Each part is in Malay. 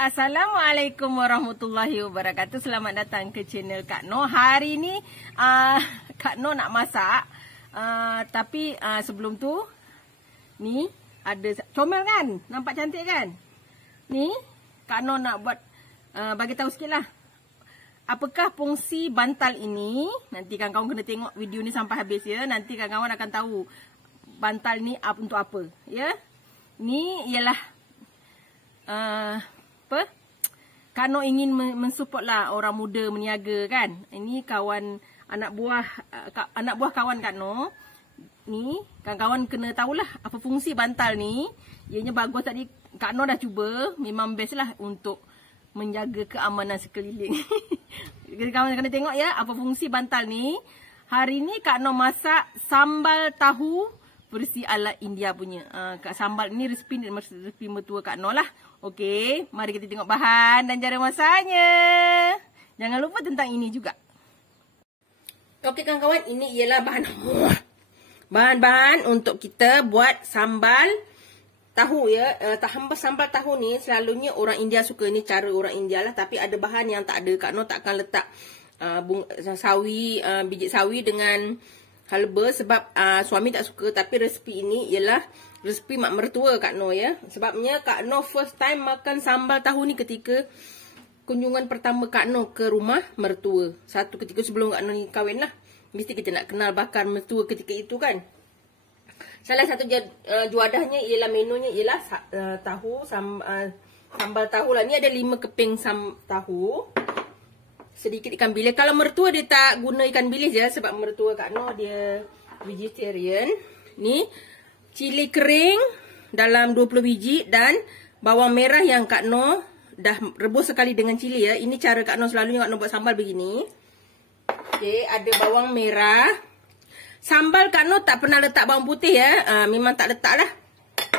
Assalamualaikum warahmatullahi wabarakatuh. Selamat datang ke channel Kak Noh. Hari ni Kak Noh nak masak. Tapi sebelum tu ni ada comel kan? Nampak cantik kan? Ni Kak Noh nak buat bagi tahu sikitlah. Apakah fungsi bantal ini? Nanti kawan-kawan kena tengok video ni sampai habis ya. Nanti kawan-kawan akan tahu bantal ni untuk apa ya. Ni ialah Kak Noh ingin mensupport lah orang muda meniaga kan. Ini kawan anak buah kawan Kak Noh. Ni kawan-kawan kena tahulah apa fungsi bantal ni. Ianya bagus tadi Kak Noh dah cuba, memang best lah untuk menjaga keamanan sekeliling. Kawan kena tengok ya apa fungsi bantal ni. Hari ni Kak Noh masak sambal tahu versi ala India punya. Sambal ni resipi mertua Kak Noh lah. Okey, mari kita tengok bahan dan cara masaknya. Jangan lupa tentang ini juga. Okey kawan-kawan, ini ialah bahan-bahan untuk kita buat sambal tahu ya. Sambal tahu ni selalunya orang India suka, ni cara orang India lah. Tapi ada bahan yang tak ada. Kak Noh tak akan letak biji sawi dengan halba sebab suami tak suka. Tapi resipi ini ialah resipi mak mertua Kak Noh ya. Sebabnya Kak Noh first time makan sambal tahu ni ketika kunjungan pertama Kak Noh ke rumah mertua. Satu ketika sebelum Kak Noh ni kahwin lah. Mesti kita nak kenal bakar mertua ketika itu kan. Salah satu juadahnya ialah menunya ialah sambal tahu lah. Ni ada 5 keping tahu. Sedikit ikan bilis. Kalau mertua dia tak guna ikan bilis je. Sebab mertua Kak Noh dia vegetarian. Ni cili kering dalam 20 biji. Dan bawang merah yang Kak Noh dah rebus sekali dengan cili ya. Ini cara Kak Noh selalunya Kak Noh buat sambal begini. Okey, ada bawang merah. Sambal Kak Noh tak pernah letak bawang putih ya. Memang tak letak lah.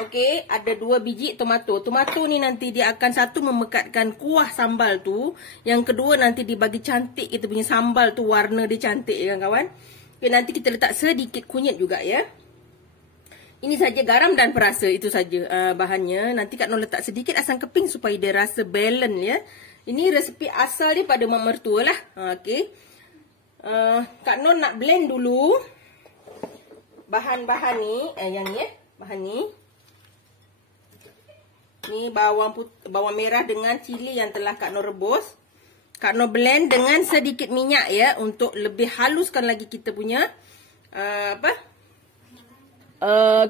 Okey, ada 2 biji tomato. Tomato ni nanti dia akan satu memekatkan kuah sambal tu. Yang kedua nanti dibagi cantik kita punya sambal tu, warna dia cantik ya kawan. Okey, nanti kita letak sedikit kunyit juga ya. Ini saja garam dan perasa, itu saja bahannya. Nanti Kak Noh letak sedikit asam keping supaya dia rasa balance ya. Ini resipi asal dia pada mak mertua lah. Okey. Kak Noh nak blend dulu bahan-bahan ni, yang ni bahan ni. Ni bawang merah dengan cili yang telah Kak Noh rebus. Kak Noh blend dengan sedikit minyak ya untuk lebih haluskan lagi kita punya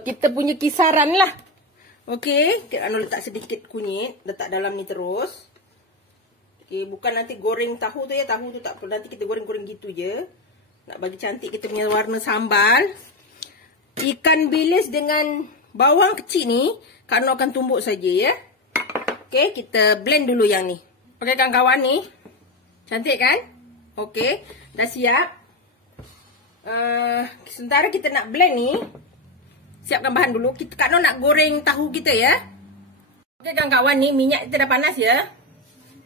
kita punya kisaran lah. Okey, Kak Noh letak sedikit kunyit, letak dalam ni terus. Okey, bukan nanti goreng tahu tu ya, tahu tu tak perlu nanti kita goreng-goreng gitu je. Nak bagi cantik kita punya warna sambal. Ikan bilis dengan bawang kecil ni Kak Noh akan tumbuk saja ya. Okey, kita blend dulu yang ni. Okey kawan-kawan ni. Cantik kan? Okey, dah siap. Sementara kita nak blend ni, siapkan bahan dulu. Kak Noh nak goreng tahu kita ya. Okey kawan-kawan ni, minyak kita dah panas ya.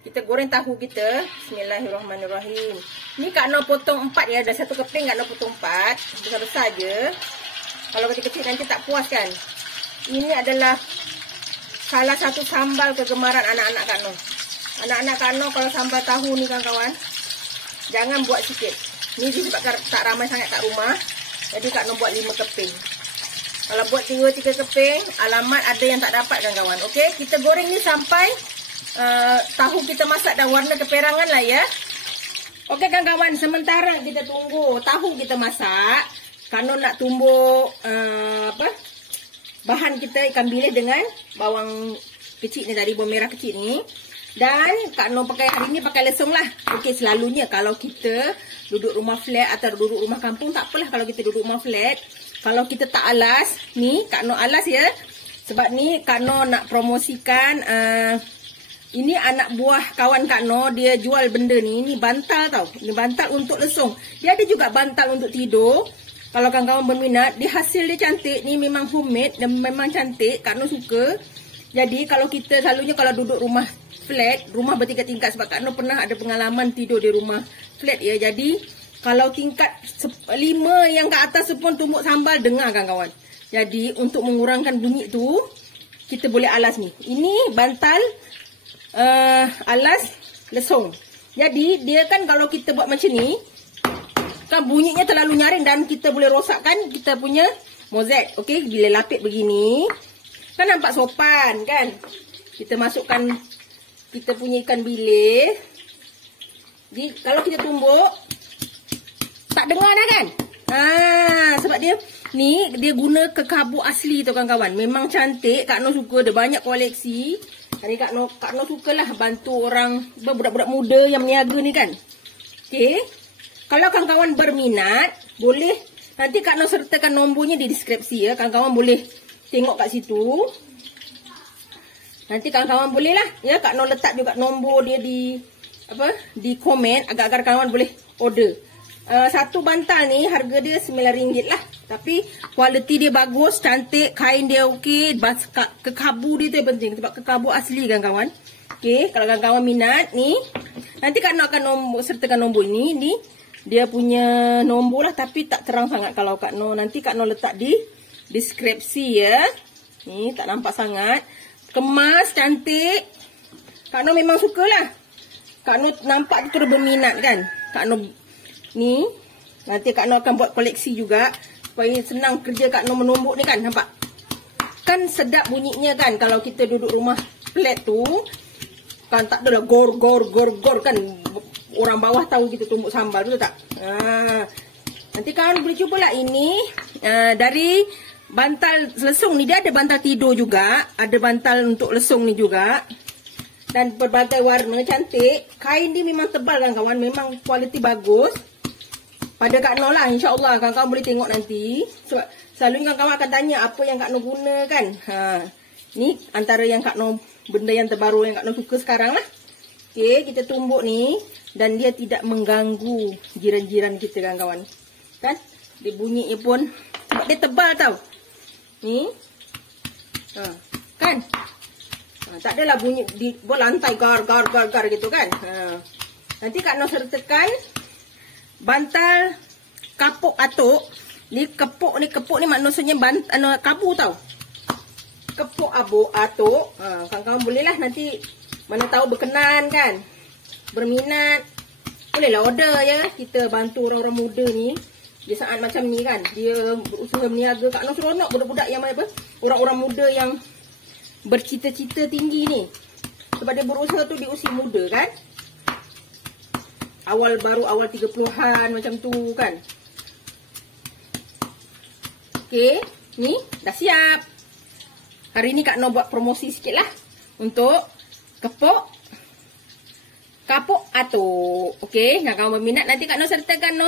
Kita goreng tahu kita. Bismillahirrahmanirrahim. Ni Kak Noh potong 4 ya. Dah 1 keping Kak Noh potong 4. Besar-besar je. Kalau kecil-kecil nanti tak puas kan. Ini adalah salah satu sambal kegemaran anak-anak Kak Noh. Anak-anak Kak Noh kalau sambal tahu ni kawan-kawan, jangan buat sikit. Ni disebabkan tak ramai sangat kat rumah. Jadi Kak Noh buat 5 keping. Kalau buat 2-3 keping, alamat ada yang tak dapat kawan-kawan. Okey, kita goreng ni sampai tahu kita masak dah warna keperangan lah ya. Okey kawan-kawan, sementara kita tunggu tahu kita masak, Kak Noh nak tumbuk bahan kita ikan bilis dengan bawang kecil ni tadi, bawang merah kecil ni. Dan Kak Noh hari ni pakai lesung lah. Okey, selalunya kalau kita duduk rumah flat atau duduk rumah kampung, tak apalah kalau kita duduk rumah flat. Kalau kita tak alas, ni Kak Noh alas ya. Sebab ni Kak Noh nak promosikan, ini anak buah kawan Kak Noh, dia jual benda ni. Ini bantal tau. Ini bantal untuk lesung. Dia ada juga bantal untuk tidur. Kalau kawan-kawan berminat, dia hasil dia cantik. Ni memang homemade dan memang cantik. Kak Noh suka. Jadi kalau kita selalunya kalau duduk rumah flat, rumah bertingkat-tingkat, sebab Kak Noh pernah ada pengalaman tidur di rumah flat ya. Jadi kalau tingkat 5 yang ke atas pun tumbuk sambal, dengar kawan-kawan. Jadi untuk mengurangkan bunyi tu, kita boleh alas ni. Ini bantal alas lesung. Jadi dia kan kalau kita buat macam ni kan bunyinya terlalu nyaring dan kita boleh rosakkan kita punya mozek. Okey, bila lapik begini kan nampak sopan kan. Kita masukkan kita punya ikan bilis. Jadi kalau kita tumbuk tak dengar dah kan? Sebab dia ni dia guna kekabu asli tu kawan-kawan. Memang cantik, Kak Noh suka, dia banyak koleksi. Hari Kak Noh sukalah bantu orang budak-budak muda yang meniaga ni kan. Okey. Kalau kawan-kawan berminat, boleh nanti Kak Noh sertakan nombornya di deskripsi ya. Kawan-kawan boleh tengok kat situ. Nanti kawan-kawan boleh lah ya, Kak Noh letak juga nombor dia di komen agar kawan boleh order. Satu bantal ni harga dia RM9 lah. Tapi kualiti dia bagus, cantik, kain dia okey, kekabu dia tu yang penting sebab kekabu asli kawan-kawan. Okey, kalau kawan-kawan minat ni, nanti Kak Noh akan sertakan nombor ini. Ni dia punya nombor lah tapi tak terang sangat kalau Kak Noh. Nanti Kak Noh letak di deskripsi ya. Ni tak nampak sangat. Kemas, cantik. Kak Noh memang sukalah. Kak Noh nampak tu berminat kan. Kak Noh ni nanti Kak Noh akan buat koleksi juga supaya senang kerja Kak Noh menombok ni kan. Nampak? Kan sedap bunyinya kan kalau kita duduk rumah flat tu. Kan tak adalah gor kan. Orang bawah tahu kita tumbuk sambal tu tak? Nanti kawan boleh cubalah ini. Dari bantal lesung ni dia ada bantal tidur juga. Ada bantal untuk lesung ni juga. Dan berbagai warna cantik. Kain dia memang tebal kan kawan. Memang kualiti bagus. Pada Kak Noh lah, insyaAllah kawan-kawan boleh tengok nanti. Sebab selalunya kawan-kawan akan tanya apa yang Kak Noh guna kan. Ni antara yang Kak Noh, benda yang terbaru yang Kak Noh suka sekarang lah. Okay, kita tumbuk ni. Dan dia tidak mengganggu jiran-jiran kita kawan-kawan. Kan? Dia bunyinya pun, sebab dia tebal tau. Ni. Kan? Tak adalah bunyi di lantai gar gitu kan. Nanti Kak Noh sertakan bantal kapuk atuk. Ni kepuk ni maksudnya kabu tau. Kepuk atuk. Kawan-kawan bolehlah nanti mana tahu berkenan kan. Berminat. Bolehlah order ya. Kita bantu orang-orang muda ni. Di saat macam ni kan. Dia berusaha meniaga. Kak Noh seronok budak-budak yang orang-orang muda yang bercita-cita tinggi ni. Sebab dia berusaha tu di usia muda kan. Awal 30-an macam tu kan. Okey, ni dah siap. Hari ni Kak Noh buat promosi sikit lah. Untuk kapuk atuk. Okey, nak kawan berminat nanti Kak Noh sertakan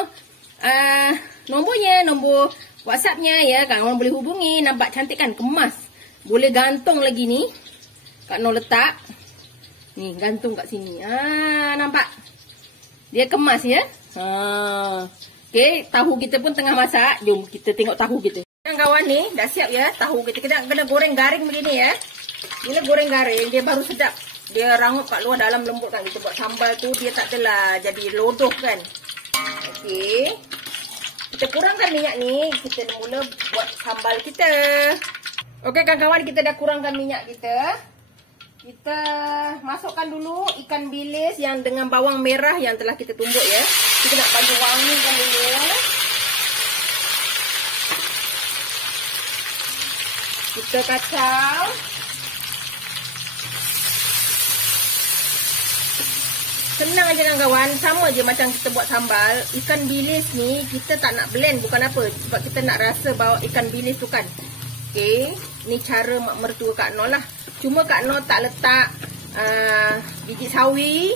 nombornya, nombor WhatsAppnya ya. Kawan boleh hubungi. Nampak cantik kan, kemas. Boleh gantung lagi ni. Kak Noh letak. Ni, gantung kat sini. Nampak? Dia kemas ya. Okey, tahu kita pun tengah masak. Jom kita tengok tahu kita. Kawan ni dah siap ya. Tahu kita kena goreng garing begini ya. Bila goreng garing dia baru sedap. Dia rangup kat luar, dalam lembut kan. Kita buat sambal tu dia tak adalah jadi lodoh kan. Okey. Kita kurangkan minyak ni. Kita mula buat sambal kita. Okey kawan-kawan, kita dah kurangkan minyak kita. Kita masukkan dulu ikan bilis yang dengan bawang merah yang telah kita tumbuk ya. Kita nak bantu wangikan dulu. Kita kacau. Senang aja kawan, sama je macam kita buat sambal. Ikan bilis ni kita tak nak blend, bukan apa. Sebab kita nak rasa bawa ikan bilis tu kan. Okey, ni cara mak mertua Kak Noh lah. Cuma Kak Noh tak letak biji sawi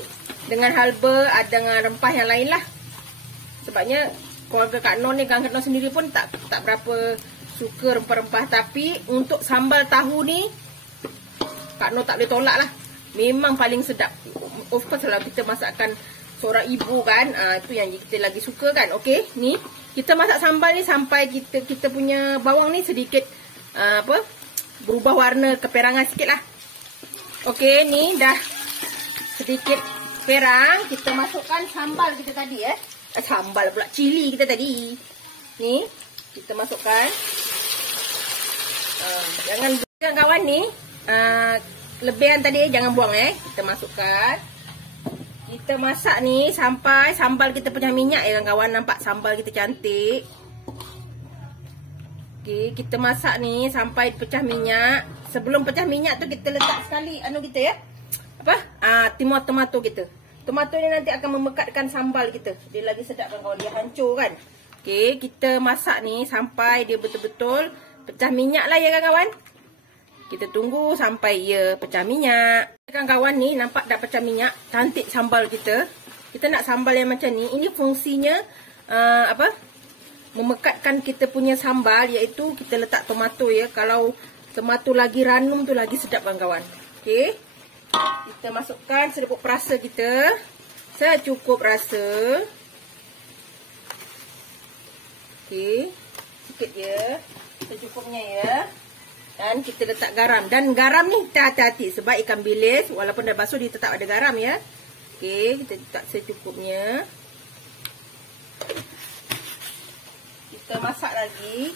dengan halba, dengan rempah yang lain lah. Sebabnya keluarga Kak Noh ni, Kak Noh sendiri pun tak berapa suka rempah-rempah. Tapi untuk sambal tahu ni Kak Noh tak boleh tolak lah. Memang paling sedap. Of course kalau kita masakkan seorang ibu kan, itu yang kita lagi suka kan. Okey, ni kita masak sambal ni sampai kita punya bawang ni sedikit berubah warna keperangan sikit lah. Okey, ni dah sedikit perang. Kita masukkan sambal kita tadi ya. Sambal pula, cili kita tadi. Ni kita masukkan. Jangan kawan ni. lebihan tadi jangan buang kita masukkan. Kita masak ni sampai sambal kita pecah minyak ya kawan-kawan. Nampak sambal kita cantik. Okey, kita masak ni sampai pecah minyak. Sebelum pecah minyak tu kita letak sekali kita ya. Tomato kita. Tomato ni nanti akan memekatkan sambal kita. Dia lagi sedap kawan-kawan, dia hancur kan. Okey, kita masak ni sampai dia betul-betul pecah minyak lah ya kawan-kawan. Kita tunggu sampai ia pecah minyak. Kawan-kawan ni nampak dah pecah minyak. Cantik sambal kita. Kita nak sambal yang macam ni. Ini fungsinya memekatkan kita punya sambal, iaitu kita letak tomato ya. Kalau tomato lagi ranum tu lagi sedap kawan-kawan. Okey. Kita masukkan selepok perasa kita. Secukup rasa. Okey, sikit je, secukupnya ya. Dan kita letak garam. Dan garam ni hati-hati sebab ikan bilis walaupun dah basuh dia tetap ada garam ya. Okey, kita letak secukupnya. Kita masak lagi.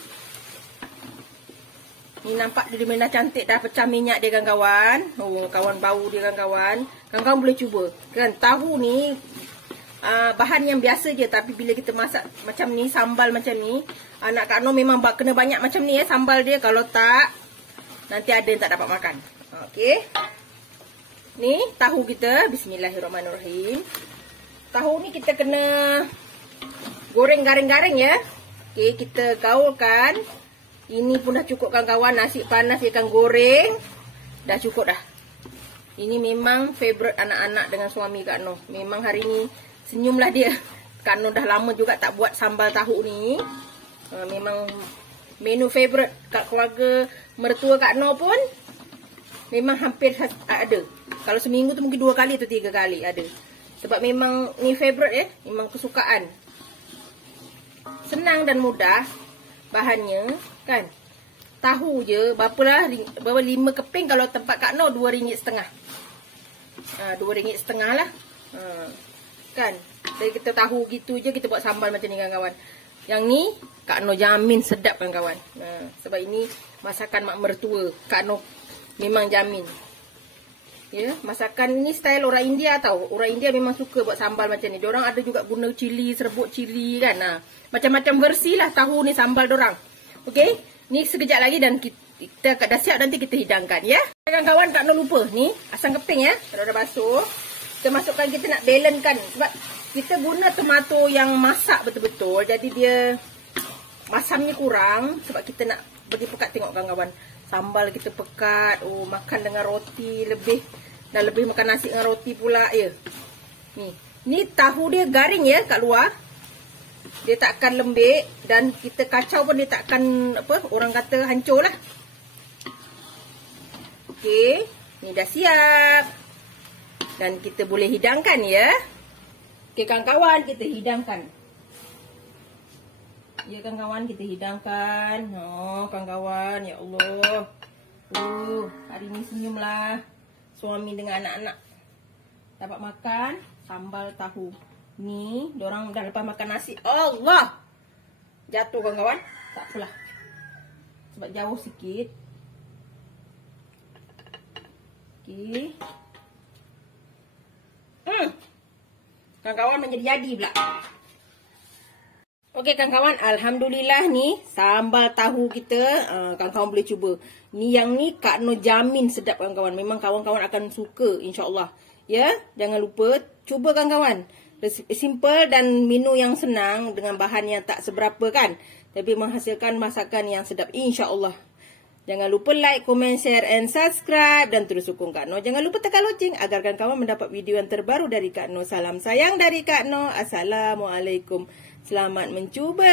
Ni nampak dia memang cantik dah pecah minyak dia kawan-kawan. Oh, kawan bau dia kawan-kawan. Kawan-kawan boleh cuba. Kan tahu ni bahan yang biasa je, tapi bila kita masak macam ni, sambal macam ni, anak Kak Noh memang kena banyak macam ni ya sambal dia. Kalau tak, nanti ada yang tak dapat makan. Okey. Ni tahu kita. Bismillahirrahmanirrahim. Tahu ni kita kena goreng garing-garing ya. Okey, kita gaulkan. Ini pun dah cukup kawan-kawan. Nasi panas ikan goreng dah cukup dah. Ini memang favourite anak-anak dengan suami Kak Noh. Memang hari ni senyumlah dia. Kak Noh dah lama juga tak buat sambal tahu ni. Memang menu favourite kat keluarga mertua Kak Noh pun memang hampir ada. Kalau seminggu tu mungkin 2 kali atau 3 kali ada. Sebab memang ni favourite ya. Memang kesukaan. Senang dan mudah bahannya kan. Tahu je berapa 5 keping. Kalau tempat Kak Noh RM2.5. RM2.5 lah. Kan. Jadi kita tahu gitu je kita buat sambal macam ni kawan-kawan. Yang ni Kak Noh jamin sedap kawan-kawan. Sebab ini masakan mak mertua. Kak Noh memang jamin. Ya, masakan ni style orang India tau. Orang India memang suka buat sambal macam ni. Diorang ada juga guna cili, serbuk cili kan. Macam-macam versi lah tahu ni sambal diorang. Okey, ni sekejap lagi dan kita dah siap, nanti kita hidangkan ya. Kawan-kawan tak nak lupa ni asam keping ya. Kalau dah basuh, kita masukkan, kita nak balancekan sebab kita guna tomato yang masak betul-betul. Jadi dia masamnya kurang sebab kita nak bagi pekat. Tengok kawan-kawan, sambal kita pekat. Oh, makan dengan roti dah lebih makan nasi dengan roti pula ya. Ni tahu dia garing ya kat luar. Dia tak akan lembik dan kita kacau pun dia tak akan orang kata hancur lah. Okey, ni dah siap. Dan kita boleh hidangkan ya. Okey kawan-kawan, kita hidangkan. Ya kawan-kawan, kita hidangkan. Oh kawan-kawan, ya Allah. Hari ni senyumlah suami dengan anak-anak. Dapat makan sambal tahu. Ni, diorang dah lepas makan nasi. Allah! Jatuh kawan-kawan. Tak apalah. Sebab jauh sikit. Okey. Kawan-kawan menjadi-jadi pula. Okey kawan-kawan, alhamdulillah ni sambal tahu kita. Kawan-kawan boleh cuba. Ni yang ni Kak Noh jamin sedap kawan-kawan. Memang kawan-kawan akan suka insya-Allah. Ya, jangan lupa cuba kawan-kawan. Simple dan menu yang senang dengan bahan yang tak seberapa kan. Tapi menghasilkan masakan yang sedap insya-Allah. Jangan lupa like, komen, share and subscribe. Dan terus dukung Kak Noh. Jangan lupa tekan loceng agar kawan-kawan mendapat video yang terbaru dari Kak Noh. Salam sayang dari Kak Noh. Assalamualaikum. Selamat mencuba.